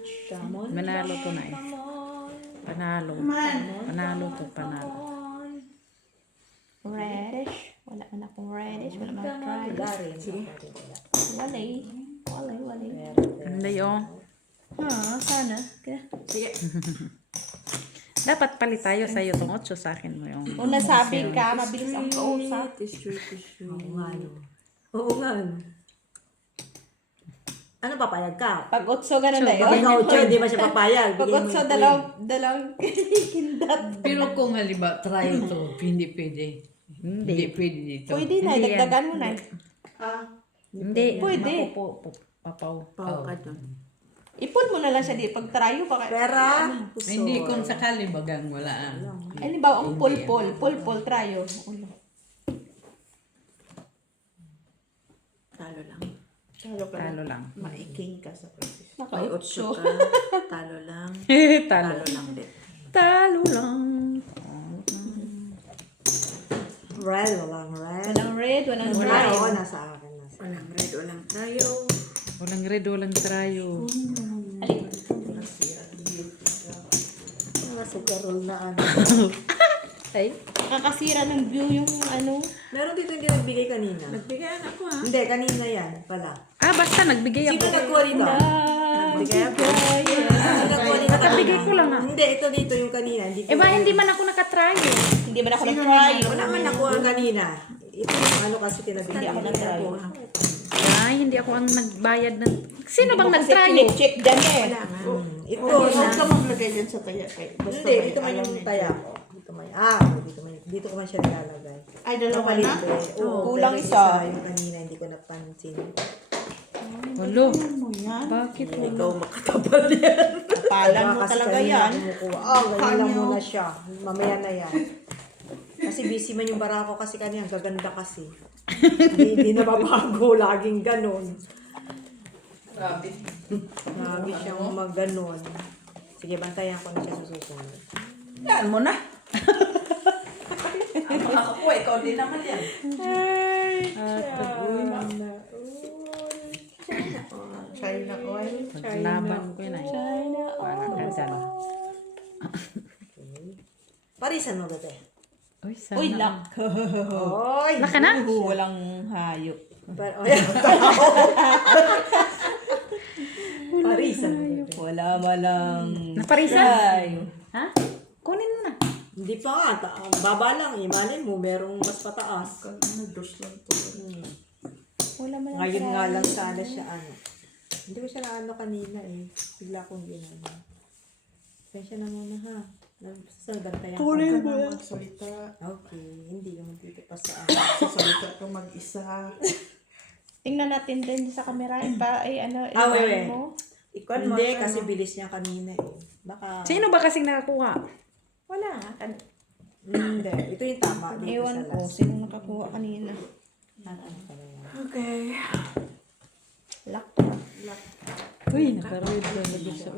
Manalo to na eh. Panalo. Panalo to, panalo. Reddish. Wala man akong reddish. Wala man akong Wala try. rin. Sige. Walay. Hindi oh. Sana. Kaya. Dapat palit tayo sa'yo itong 8 sa akin mo yung. Kung nasabi ka, mabilis ang kausap. Oo nga, no. Oo nga, no. Ano, papayag ka? Pag utso ka na tayo. Pag ikaw, Joy, di ba siya papayag? Pag Bigyan mo utso, yung dalawang kindat. Pero kung halimbawa, try ito, hindi pwede. Hindi pwede dito. Pwede na, Hindi yan. dagdagan mo na. Ah, Hindi. Pwede. Papaw. Pao ka doon. Ipon mo na lang siya di pag trayo baka. Pera. Hindi kung sakali bagang wala. Ay, ba ang pol-pol trayo. Talo lang. Talo ka Talo lang. Maiking ka sa process. May Naka-8. 8 ka. Talo lang. Talo. Talo lang din. Talo lang. Red, walang red. Walang red, walang Wala, trayo. oo, nasa akin. Walang red, walang tayo. Walang red, walang trayo. Mga sugarol na ano. Ay, Nakakasira ng view yung ano. Meron dito hindi nagbigay kanina. Nagbigyan ako ha. Hindi, kanina yan pala. basta nagbigay Sino ako. nagkuha dito? Nagbigay ako. Sino nagkuha dito? Nakabigay ko lang, ah. Hindi, ito dito yung kanina. Hindi Eh ba, hindi man ako nakatrayo. Hindi ba na ako nag-trayo? Wala man nakuha kanina. Ito yung ano kasi tinabigay. Hindi ako nag-trayo. Ay, hindi ako ang nagbayad ng... Sino bang Kasi nagtrayo? check dyan eh. Ito Huwag na. ka maglagay dyan sa taya. Basta Hindi, may dito man alam yung niya. taya ko. Dito ko man siya nilalagay. Ay, dalawa na? Oo, Kulang pero isa. Yung kanina hindi ko napansin. Hulo. Ano yan? Bakit mo? Ikaw makatabal yan. Palan mo Kasi talaga kanina yan. kumukuha. Ganyan lang muna siya. Mamaya na yan. Kasi busy man yung barako kasi kanina. Ang gaganda kasi. Hindi na mabago. Laging ganon. Lagi siyang maganon. Sige, bantayan ko na siya sa susunod. Yan mo na. Ang makakuha, ikaw din naman yan. China oil. Laban ko yun ay. Wala ka dyan. Parisan mo ba te? Uy, sana. Uy, lock. Oy! Laka na? Walang hayop. Parisan mo ba te? Wala malang Naparisan? trayo. Ha? Kunin mo na. Hindi pa nga. Baba lang. Imanin mo. Merong mas pataas. Ano, dos lang to. Wala malang Ngayon nga lang sana siya ano. Hindi ko siya naano kanina eh. Bigla kong ginano. Pasensya na muna ha. Sasalbantayan ko. Huwag ka na magsalita. Okay. Hindi yung dito pa sa Sasalita ka mag-isa. Tingnan natin din sa camera. Ay, ano, wait. mo. Ikon mo. Hindi, kasi bilis niya kanina eh. Baka... Sino ba kasing nakakuha? Wala. Hindi. Ito yung tama. Dito Ewan sa ko, last. sino nakakuha kanina. Ano pala yan? Okay. Lock. Uy, naka-red na lagi siya.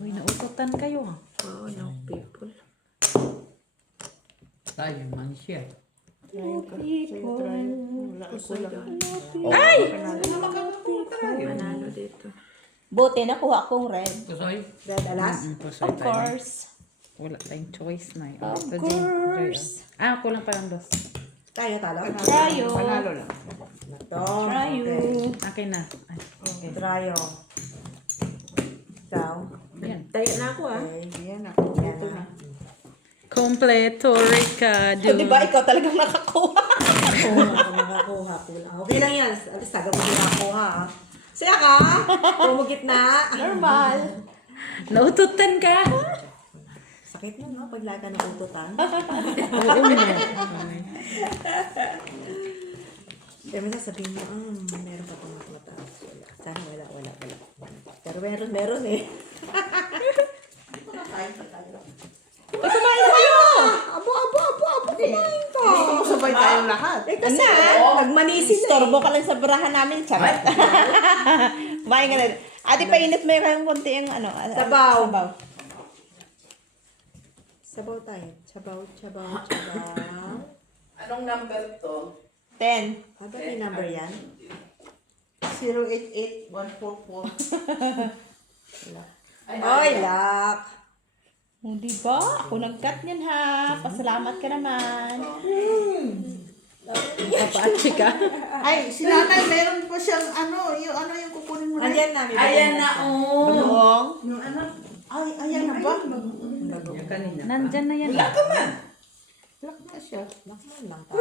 Uy, nautotan kayo ha. Oh, no people. Tayo man siya. Ay! Manalo dito. Buti, nakuha kong red. Kusoy. Red alas? Of course. Wala tayong choice na eh. Of Ito, course. Joy, ah, kulang pa lang dos. Tayo, talo? Trayo. Panalo lang. Ito. Trayo. Akin na. Ay, okay. Trayo. Ikaw. Yan. Tayo na ako ha. Okay. Yan ako. Yan Ito na. na. Kompleto, Ricardo. So, di ba ikaw talagang nakakuha? Oo, ako makakuha. Kulang. Okay lang yan. At least taga mo nakakuha. Siya ka? Pumugit na. Normal. Nautotan ka. Sakit mo, no? Pag laga ng ututan. Oo nga. Kaya may sasabihin mo, meron pa itong mas mataas. Wala. Sana wala. Pero meron eh. Kumain na kayo! Abo, kumain ka. Hindi mo sabay tayong lahat. Eh kasi, nagmanisi na eh. Istorbo ka lang sa barahan namin. Charot. Kumain ka na. Ate, painit mo yung konti yung ano. Sabaw. Sabaw. Sabaw tayo. Sabaw. Anong number to? 10. Ano ba yung number yan? 088144. Oy, lock. O, diba? Kung nag-cut yan ha. Pasalamat ka naman. Papaatsi ka. Ay, si nanay, meron pa siyang yung kukunin mo na. Andyan namin. Ayan na oh. Buong. Yung ano? Ay, ayan na ba? Yung kanina. Nandyan na yan. Wala ka man. Lock na siya. Lakman lang tayo.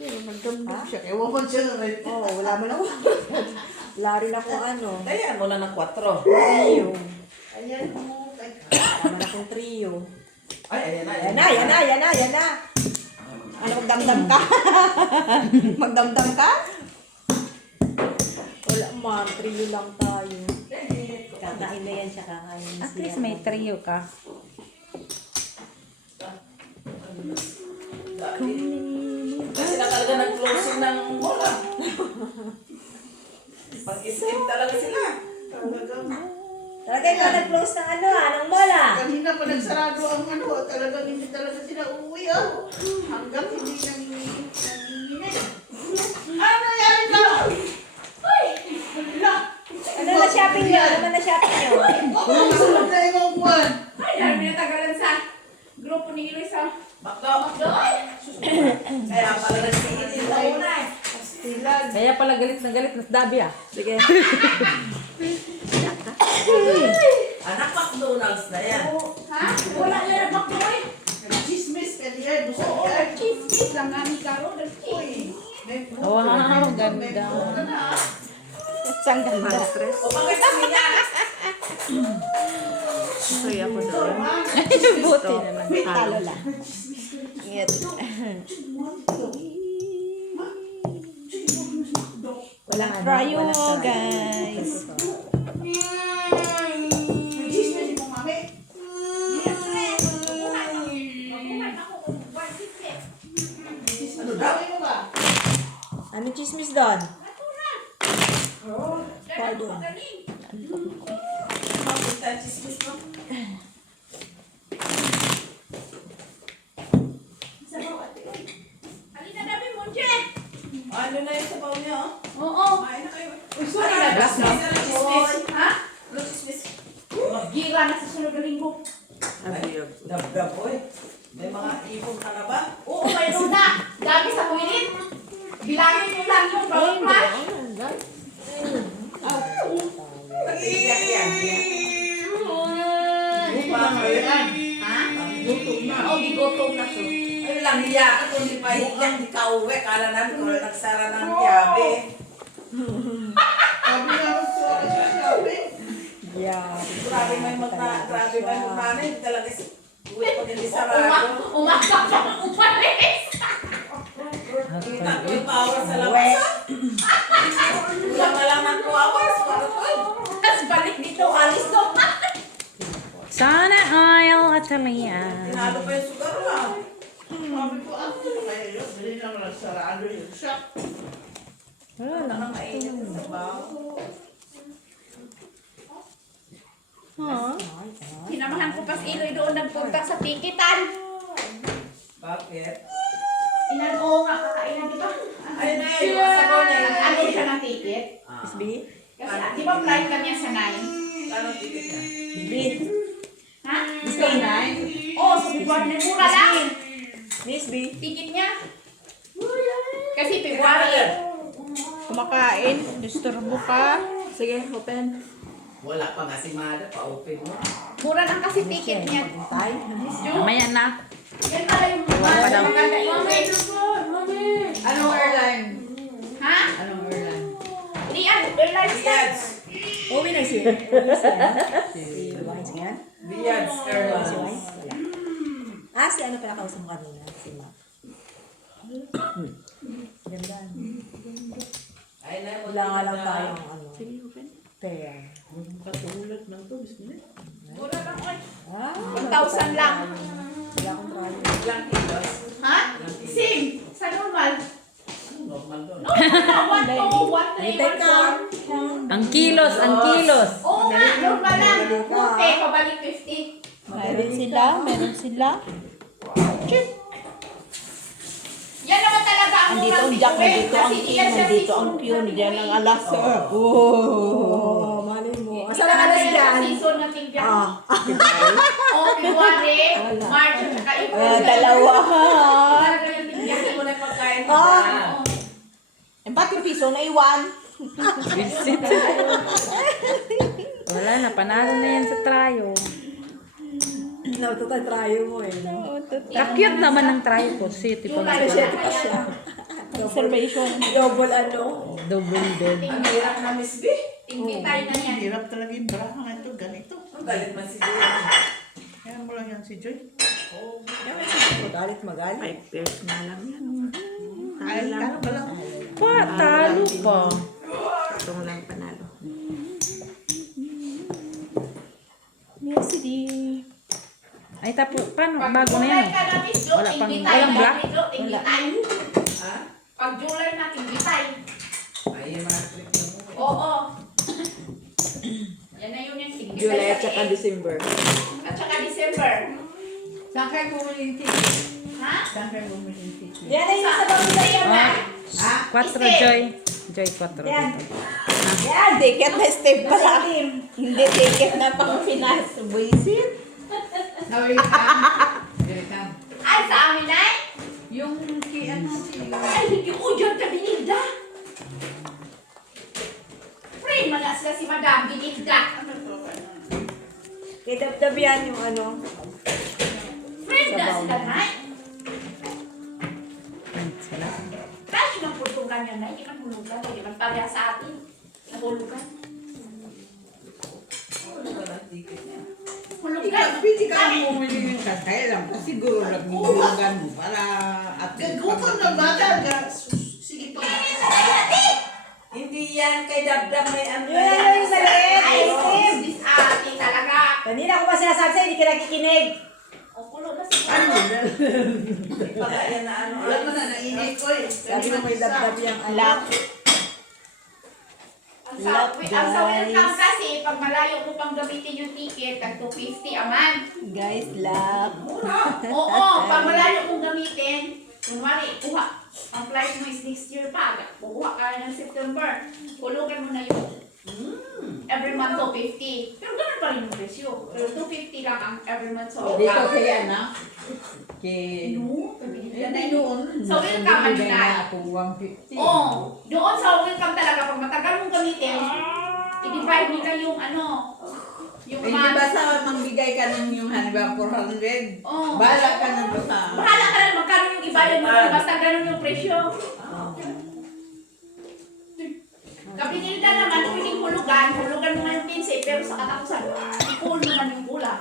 Pero nagdamdam siya. Ewan ko siya na rin. Oo, wala man ako. Wala rin ako ano. Ayan mo na ng 4. Trio. Ayan mo. Wala man akong trio. Ay, ayan na. Yan na. Ano, magdamdam ka? Magdamdam ka? Wala man, trio lang tayo. Ilo yan siya kakain. At least may trio ka. Kasi na talaga nag-closing ng bola. Pag-isip talaga sila. Talaga ikaw nag-close ng ng mola. Kanina pa nagsarado ang talagang hindi talaga sila uuwi hanggang hindi nanginginig. Ano nangyari ba? Ano na shopping nyo? Ano na shopping nyo? Sulog na yung buwan. Ay, dami na tagalan sa grupo ni Iloy sa Makdo. Kaya pala nagsiitin na una eh. Pastilan. Kaya pala galit na Dabi ah. Sige. Anak McDonald's na yan. Ha? Wala yan ang bakloy. Chismis ka diyan. Gusto niya. Chismis lang namin karon. Uy. Wow, ganda. Saan ganda? O bakit kami yan? Sorry ako doon. Buti naman. Talo lang. Ingat. Walang ano. Rayo, walang guys. Chismis si mong mami. Ano dami mo ba? Anong chismis doon? Makita chismis mo. Halika na mo, Je. Ano na yung sabaw niya oh? Oo. Kain na kayo. Sorry na. Chismis. Ha? Ano chismis? Magira na sa sunod na linggo. Dab-dab oy. May mga ipon ka na ba? Oo, mayroon na. Dami sa toilet. Bilangin nyo lang yung bawang plan. Nag-iiyak yan. Ha? Oo, gigutom na to. Ay lang hiya ka kung di pa hiyak, di ka uwi. Kala namin kung nagsara ng kiyabe. Sabi nga ako sa sabi. Yeah. Grabe may magna-nanay. Talaga si uwi pag hindi sarado. Umaga pa ng umalis. Kita ko yung power sa labas. Kulang na lang ng 2 hours. Para to. Tapos balik dito, alis to. Sana oil Atalia. Tinalo pa yung sugar lang. Sabi ko, kaya yun, hindi naman nagsarado yung shop. Wala lang. Ano mainit yung sabaw? Sinamahan ko pa si Iloy doon nagpunta sa tikitan. Bakit? Inan ko nga kakainan, di ba? Ay na yung sabaw niya. Nag-ano siya ng ticket? Ah. Kasi di ba flight kanya sa 9? Anong ticket niya? Ha? Miss B. Oo, sa February. Mura lang. Miss B. Ticket niya. Kasi February. Kumakain. Disturbo ka. Sige, open. Wala pa nga si Mada. Pa-open mo. Mura lang kasi ticket niya. Tay. Mamaya na. Yan pala yung maganda yung Anong airline? Ha? Anong airline? Lian, Airlines na. Viads. Uwi na siya. Si Wines nga. Viads Si Airlines. Wines. Wala. Ah, si ano pala kausap mo kanina? Si Ma. Ganda. Ay na, Wala nga lang tayong ano. Sige, open. Pair. Katulad ng to, bismillah. Mura lang. Oy. Ah, 1,000 lang. wala akong trial. Ilang kilos? Ha? Same. Sa normal. Anong normal doon? No, 1, 2, 1, 3, Hintay ka. 1, 4. Ang kilos. Oo nga, normal lang. Buti, pabalik 50. Meron sila. Meron sila. Yan naman talaga ang Andito murang ang jack. ticket. Nandito ang Kasi king. yan siya Nandito ang season Q. na Diyan ang alas. Oh. Oh, mali mo. Asa lang alas Yan dyan? ang season na tingyan. Ah. O, February, March, at saka April. Dalawa. Talaga yung tingyan. Hindi mo na yung pagkain Ah. nila. Empat yung piso na iwan. Wala na. Panalo na yan sa tryo. Try mo eh. No? Ka-cute naman ng tryo ko. City pa July, Siya pa siya. Observation. Double ano. Double bed. Ang hirap na Miss B. Tingkitay na yan. Hirap talaga yung braha nga ito, ganito. Ang galit man si Joy. Kaya mo lang yan si Joy. Magalit. 5 pairs na lang yan. Ay, kano ba lang? Pa, talo pa. Itong lang panalo. Tapo, paano? Pag Bago na July yan. ka na, Miss Jo, Wala pang- tingbitay. walang black? Tingbitay. Ha? Pag July na, tingbitay. Ay, yung mga trick na mo. Oo. Yan na yun yung tingbitay. July at sa saka end. December. At saka December. Saan kayo bumili yung ticket? Ha? Saan kayo bumili yung ticket? Yan na yung sa pamilya yan. Ha? 4, Joy. Joy, 4 Yan. dito. Yan, ticket na step pala. Hindi ticket na pang Pinas. Buisit. Welcome. Welcome. Ay, sa amin ay? Yung ano si... Ay, hindi ko dyan ka binilda. Friend, mga sila si Madam, binilda. Kidabdab yan yung ano. Friend na sila na. Sila. Tayo ng pultungan yan na, hindi man hulugan. Hindi man pareha sa atin. Nahulugan. Hulugan. Pwede ka bumili yung kakay lang. Siguro nagmumulugan mo para at Gagutom na bata. Sige pa. Hindi yan kay Dabdab may ano. Yan yung maliit. Ay, sis, this ate talaga. Kanina ko pa sinasabi sa'yo, hindi ka nakikinig. O, pulo na siya. Ano? Pagkaya na ano. Alam mo na, nainit ko eh. Sabi mo may dabdab yung ano. Lock. Ang sa welcome kasi, pag malayo mo pang gamitin yung ticket, tag 250 a month. Guys, lock. Oo, pag malayo mong gamitin, kunwari, kuha. Ang flight mo is next year pa. Kukuha ka ng September. Hulugan mo na yung every month 250. Pero ganun pa rin yung presyo. Pero 250 lang ang every month sa Dito welcome. kaya na. Kay... No, pabili Yan na ay yun. noon. Sa welcome, ano Bibigay na? na ako 150. Oo. Doon sa welcome talaga, pag matagal mong gamitin, i-divide nila yung ano, yung Ay, di ba sa magbigay ka ng yung halimbawa 400? Oo. Bahala ka na ba sa... Bahala ka na magkano yung ibayad mo, basta ganun yung presyo. Kapinilda naman, pwedeng hulugan mo nga yung 15, pero sa katapusan, i-pull mo man yung kulang.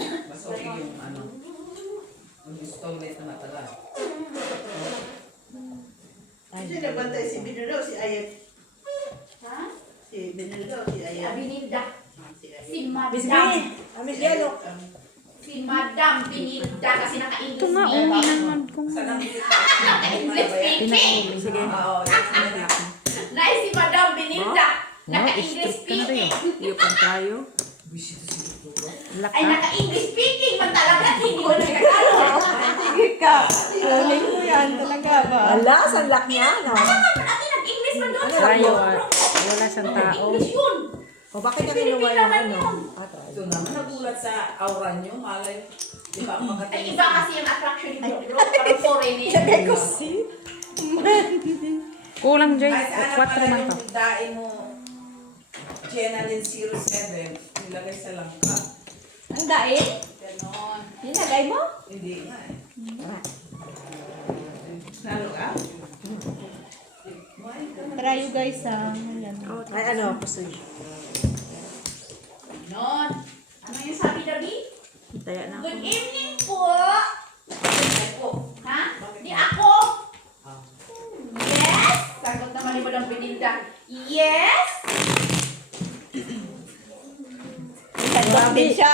Mas okay yung ano. Ang installment na matagal. Kasi nabantay si Binilo, si Ayat. Ha? Si Binilo, si Si Ayat. Abinilda. Si Ayat. Si Miss B, Madam. Miss Yelo. Si Madam Binilda kasi naka-English Ito nga, speaking. okay naman kung... Naka-English speaking. Sige. Oo. Nai si Madam Binilda. Naka-English strict ka na rin. speaking. Iyo pang tayo. Laka. Ay, naka-English speaking man talaga. Hindi ko nagkakalo. Sige ka. Kunin mo yan talaga ba? Wala, sanlak niya, no? Ate, nag-English man doon. Tayo, wala siyang tao. English yun. O bakit ka kinuha yung ano? Ito naman nagulat sa aura nyo. Malay. Di ba Ay, makatingin iba kasi yung attraction ni Bro. Parang foreign eh. Kulang, Joy. Ay, sa 4 man to. yung daing mo. Channelin 07. Nilagay sa langka. Ang daing? Ganon. Nilagay mo? Hindi nga eh. Nalo ka? Try you guys ha. Ayan. Ay, ano, pusoy. Non. Ano yung sabi, Dabi? Taya na ako. Good evening po. Ay po. Ha? Di ako. Yes. Sagot naman ni Madam Benilda. Yes. May sandok din siya.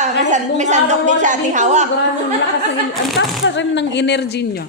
May sandok din siya ating hawak. Ang lakas ng... Ang taas pa rin ng energy nyo.